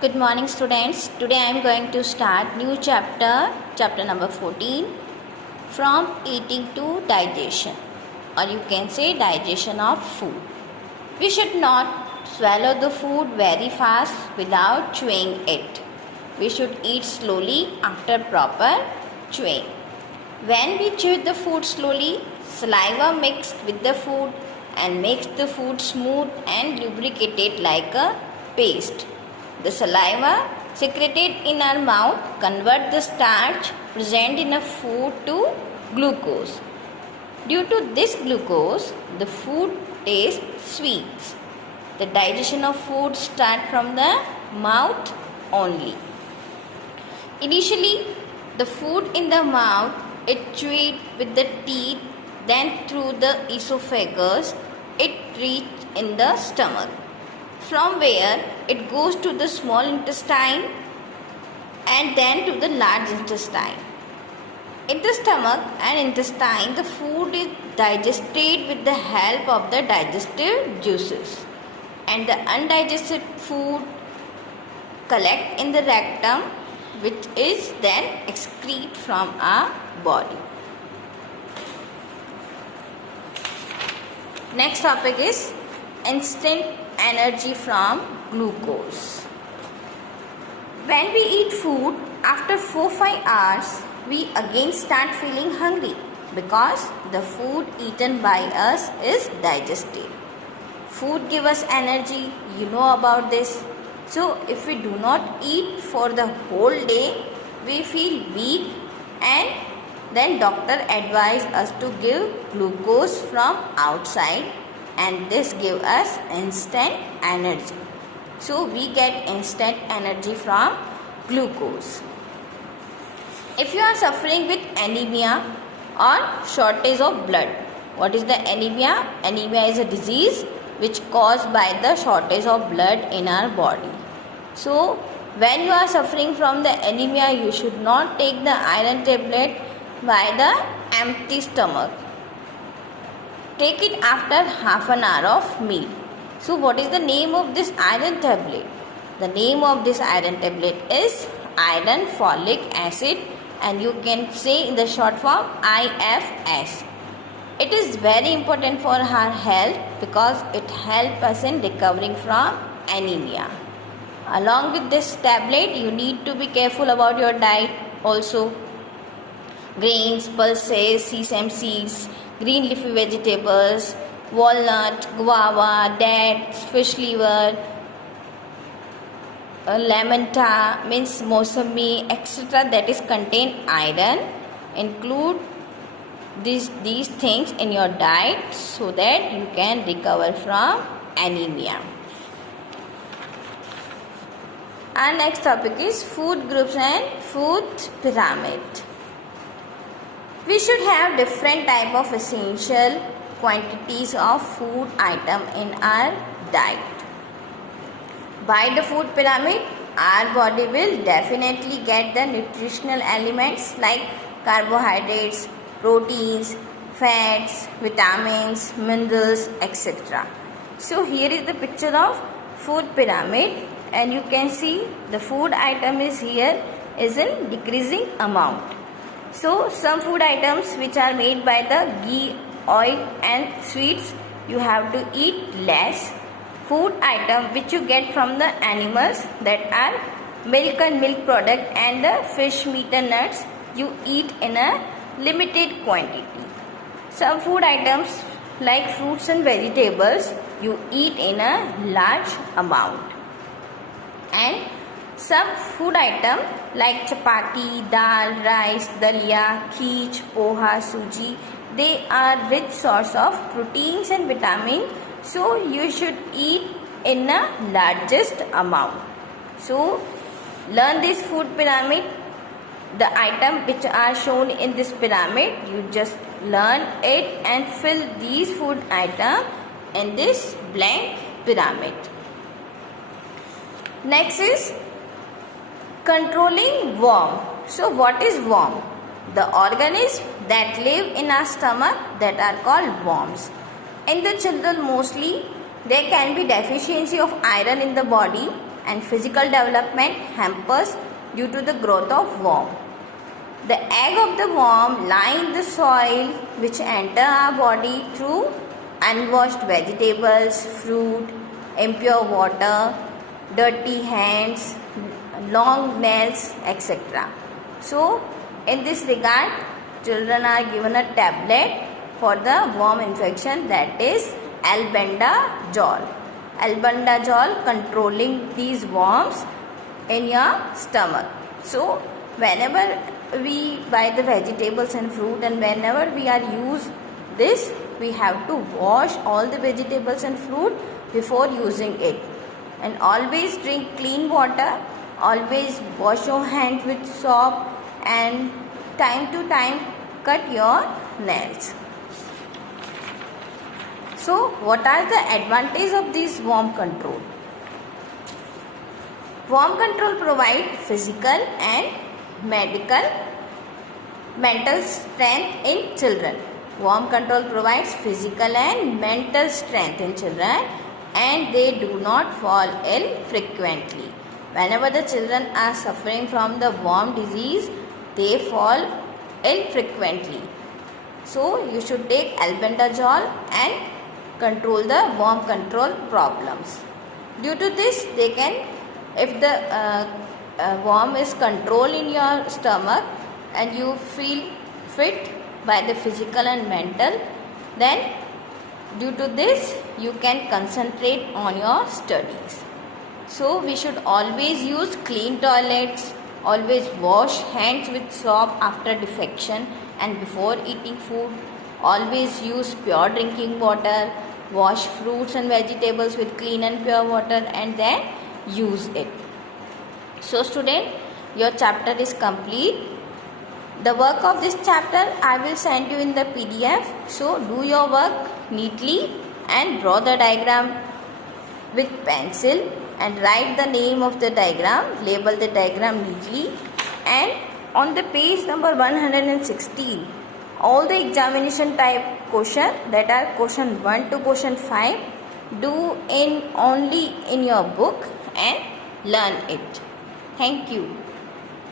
Good morning students. Today I am going to start new chapter number 14 from eating to digestion, or you can say digestion of food. We should not swallow the food very fast without chewing it. We should eat slowly after proper chewing. When we chew the food slowly, saliva mixed with the food and makes the food smooth and lubricated like a paste. The saliva secreted in our mouth convert the starch present in a food to glucose. Due to this glucose, the food tastes sweet. The digestion of food starts from the mouth only. Initially, the food in the mouth is chewed with the teeth, then through the esophagus it reaches in the stomach, from where it goes to the small intestine and then to the large intestine. In the stomach and intestine, the food is digested with the help of the digestive juices, and the undigested food collect in the rectum, which is then excreted from our body. Next topic is instant energy from glucose. When we eat food, after 4-5 hours, we again start feeling hungry because the food eaten by us is digested. Food gives us energy, you know about this. So if we do not eat for the whole day, we feel weak, and then doctor advise us to give glucose from outside, and this gives us instant energy. So we get instant energy from glucose. If you are suffering with anemia or shortage of blood, what is the anemia? Anemia is a disease which caused by the shortage of blood in our body. So when you are suffering from the anemia, you should not take the iron tablet by the empty stomach. Take it after half an hour of meal. So what is the name of this iron tablet? The name of this iron tablet is iron folic acid, and you can say in the short form IFS. It is very important for our health because it helps us in recovering from anemia. Along with this tablet, you need to be careful about your diet also. Grains, pulses, sesame seeds, green leafy vegetables, walnut, guava, dates, fish liver, lamenta, means mosami, etc. that is contain iron. Include these things in your diet so that you can recover from anemia. Our next topic is food groups and food pyramid. We should have different type of essential quantities of food item in our diet. By the food pyramid, our body will definitely get the nutritional elements like carbohydrates, proteins, fats, vitamins, minerals, etc. So here is the picture of food pyramid, and you can see the food item is here is in decreasing amount. So some food items which are made by the ghee, oil and sweets, you have to eat less. Food item which you get from the animals, that are milk and milk product and the fish, meat and nuts, you eat in a limited quantity. Some food items like fruits and vegetables, you eat in a large amount. And some food item like chapati, dal, rice, dalia, kheer, poha, suji, they are rich source of proteins and vitamins, so you should eat in a largest amount. So learn this food pyramid. The item which are shown in this pyramid, you just learn it and fill these food item in this blank pyramid. Next is controlling worm. So what is worm? The organisms that live in our stomach, that are called worms. In the children mostly, there can be deficiency of iron in the body, and physical development hampers due to the growth of worm. The egg of the worm lie in the soil which enter our body through unwashed vegetables, fruit, impure water, dirty hands, long nails, etc. So, in this regard, children are given a tablet for the worm infection, that is albendazole. Albendazole controlling these worms in your stomach. So, whenever we buy the vegetables and fruit and whenever we are use this, we have to wash all the vegetables and fruit before using it. And always drink clean water, always wash your hands with soap, and time to time cut your nails. So, what are the advantages of this worm control? Worm control provides physical and mental strength in children. Worm control provides physical and mental strength in children, and they do not fall ill frequently. Whenever the children are suffering from the worm disease, they fall ill frequently. So, you should take albendazole and control the worm control problems. Due to this, they can, if the worm is controlled in your stomach and you feel fit by the physical and mental, then due to this you can concentrate on your studies. So we should always use clean toilets, always wash hands with soap after defecation and before eating food, always use pure drinking water, wash fruits and vegetables with clean and pure water and then use it. So student, your chapter is complete. The work of this chapter I will send you in the PDF. So do your work neatly and draw the diagram with pencil and write the name of the diagram, label the diagram neatly, and on the page number 116, all the examination type question, that are question 1 to question 5, do only in your book and learn it. Thank you.